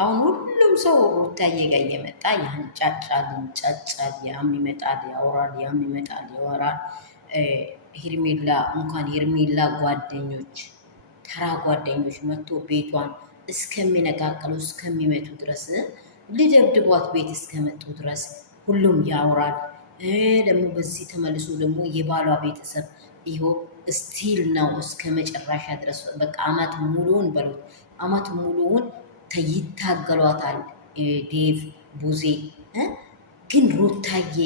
አሁን ሁሉም ሰው ሩታዬ ጋር እየመጣ ያንጫጫል፣ ይንጫጫል፣ ያም ይመጣል ያወራል፣ ያም ይመጣል ያወራል። ሄርሜላ እንኳን ሄርሜላ ጓደኞች ተራ ጓደኞች መጥቶ ቤቷን እስከሚነቃቀሉ እስከሚመቱ ድረስ ሊደብድቧት ቤት እስከመጡ ድረስ ሁሉም ያወራል። ደግሞ በዚህ ተመልሶ ደግሞ የባሏ ቤተሰብ ይኸው ስቲል ነው እስከ መጨረሻ ድረስ በቃ አመት ሙሉውን በሉት አመት ሙሉውን ይታገሏታል። ዴቭ ቡዜ ግን ሩታዬ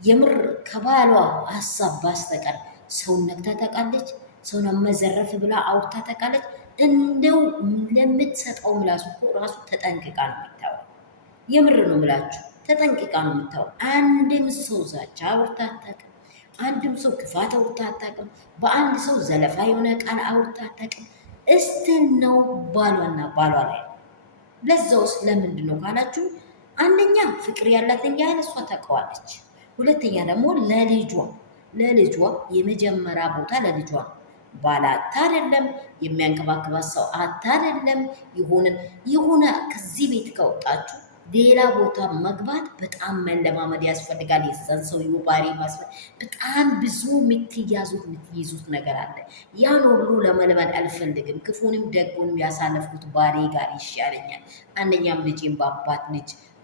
የምር ከባሏ ሀሳብ ባስተቀር ሰውን ነግታ ታውቃለች? ሰውን መዘረፍ ብላ አውርታ ታውቃለች? እንደው ለምትሰጠው ምላሱ እኮ ራሱ ተጠንቅቃ ነው የምታወራው። የምር ነው ምላችሁ፣ ተጠንቅቃ ነው የምታወራው። አንድም ሰው ዛቻ አውርታ አታውቅም። አንድም ሰው ክፋት አውርታ አታውቅም። በአንድ ሰው ዘለፋ የሆነ ቃል አውርታ አታውቅም። እስትን ነው ባሏና ባሏ ላይ ነው። ለዛውስ ለምንድን ነው ካላችሁ፣ አንደኛ ፍቅር ያላትን ያህል እሷ ታውቀዋለች። ሁለተኛ ደግሞ ለልጇ የመጀመሪያ ቦታ ለልጇ ነው። ባል አታ አይደለም የሚያንከባክባት ሰው አታ አይደለም የሆነ ከዚህ ቤት ከወጣችሁ ሌላ ቦታ መግባት በጣም መለማመድ ያስፈልጋል። የዛን ሰው ባህሪ በጣም ብዙ የምትይዙት ነገር አለ። ያን ሁሉ ለመልመድ አልፈልግም። ክፉንም ደጉንም ያሳለፍኩት ባሪ ጋር ይሻለኛል። አንደኛም ልጅም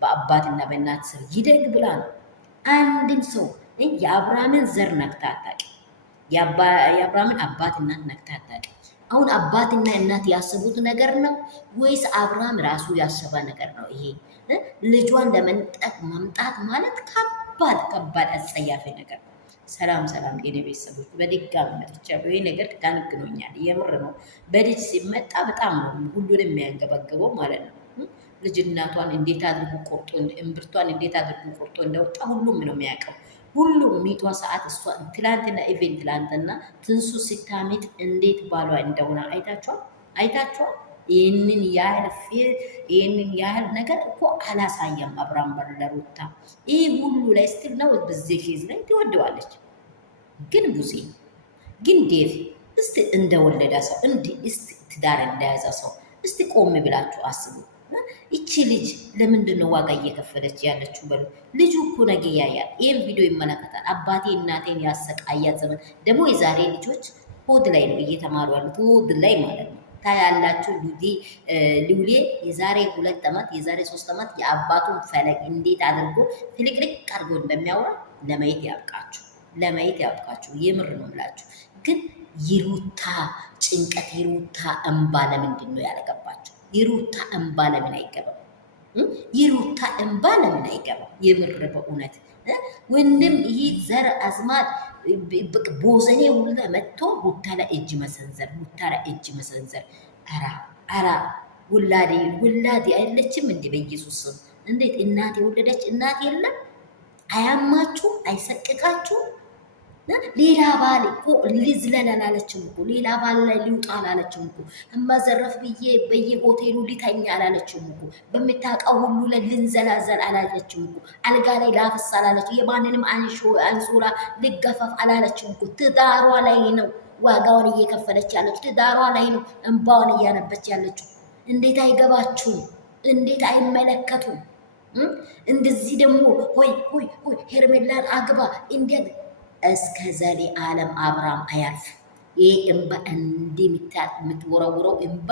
በአባትና በእናት ስር ይደግ ብላ ነው። አንድም ሰው የአብርሃምን ዘር ነክታ አታውቅም። የአብርሃምን አባት እናት ነክታ አታውቅም። አሁን አባትና እናት ያሰቡት ነገር ነው ወይስ አብርሃም ራሱ ያሰበ ነገር ነው? ይሄ ልጇን ለመንጠቅ መምጣት ማለት ከባድ አጸያፊ ነገር ነው። ሰላም የኔ ቤተሰቦች፣ በድጋሚ መጥቻለሁ። ይሄ ነገር ታንግኖኛል። የምር ነው። በልጅ ሲመጣ በጣም ነው ሁሉንም የሚያንገበግበው ማለት ነው። ልጅ እናቷን እንዴት አድርጎ ቆርጦ እምብርቷን እንዴት አድርጎ ቆርጦ እንደወጣ ሁሉም ነው የሚያውቀው። ሁሉም ሚቷ ሰዓት እሷ ትላንትና ኢቬንት ትላንትና ትንሱ ሲታሚት እንዴት ባሏ እንደሆነ አይታችኋል። ይህንን ያህል ነገር እኮ አላሳየም አብርሃም ለሩታ። ይህ ሁሉ ላይ ስትል ነው በዚህ ኬዝ ላይ ትወደዋለች። ግን ቡዜ ግን ዴቭ እስቲ እንደወለደ ሰው እስቲ ትዳር እንደያዘ ሰው እስቲ ቆም ብላችሁ አስቡ። ይቺ ልጅ ለምንድን ነው ዋጋ እየከፈለች ያለችው? በሉ ልጁ እኮ ነገ ያያል፣ ይህም ቪዲዮ ይመለከታል። አባቴ እናቴን ያሰቃያት ዘመን ደግሞ የዛሬ ልጆች ሆድ ላይ ነው እየተማሩ ያሉት፣ ሆድ ላይ ማለት ነው። ታያላችሁ። ሉሌ የዛሬ 2 ዓመት የዛሬ 3 ዓመት የአባቱን ፈለግ እንዴት አድርጎ ፍልቅልቅ አድርጎ እንደሚያወራ ለማየት ያብቃችሁ። የምር ነው የምላችሁ። ግን የሩታ ጭንቀት የሩታ እንባ ለምንድን ነው ያለገባችሁ? የሩታ እንባ ለምን አይገባም? የሩታ እንባ ለምን አይገባም? የምር በእውነት ወንድም ይህ ዘር አዝማድ ቦዘኔ ሁላ መጥቶ ሩታ ላይ እጅ መሰንዘር አራ ውላዴ አይለችም እንዴ? በኢየሱስ ስም እንዴት እናት የወለደች እናት የለም? አያማችሁ? አይሰቅቃችሁ? ሌላ ባል እኮ ልዝለል አላለችም እኮ። ሌላ ባል ላይ ሊውጣ አላለችም እኮ። እማዘረፍ ብዬ በየሆቴሉ ሊተኛ አላለችም እኮ። በምታውቀው ሁሉ ላይ ልንዘላዘል አላለችም እኮ። አልጋ ላይ ላፍስ አላለችም። የማንንም አንሶላ ልገፈፍ አላለችም እኮ። ትዳሯ ላይ ነው ዋጋውን እየከፈለች ያለችው። ትዳሯ ላይ ነው እንባውን እያነበች ያለችው። እንዴት አይገባችሁም? እንዴት አይመለከቱም? እንደዚህ ደግሞ ሆይ ሄርሜላን አግባ እንዴት እስከ ዘሌ ዓለም አብርሃም አያልፍ። ይህ እንባ እንዲህ የምትወረውረው እንባ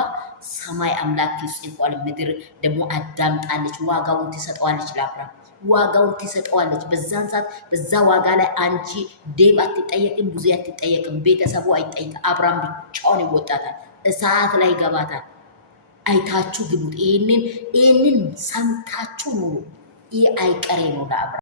ሰማይ አምላክ ይጽፏል፣ ምድር ደግሞ አዳምጣለች። ዋጋውን ትሰጠዋለች፣ ለአብርሃም ዋጋውን ትሰጠዋለች። በዛን ሰዓት በዛ ዋጋ ላይ አንቺ ዴብ አትጠየቅም፣ ብዙ አትጠየቅም፣ ቤተሰቡ አይጠይቅም። አብርሃም ብቻውን ይወጣታል፣ እሳት ላይ ይገባታል። አይታችሁ ግቡት። ይህንን ሰምታችሁ ኑሩ። ይህ አይቀሬ ነው ለአብርሃም።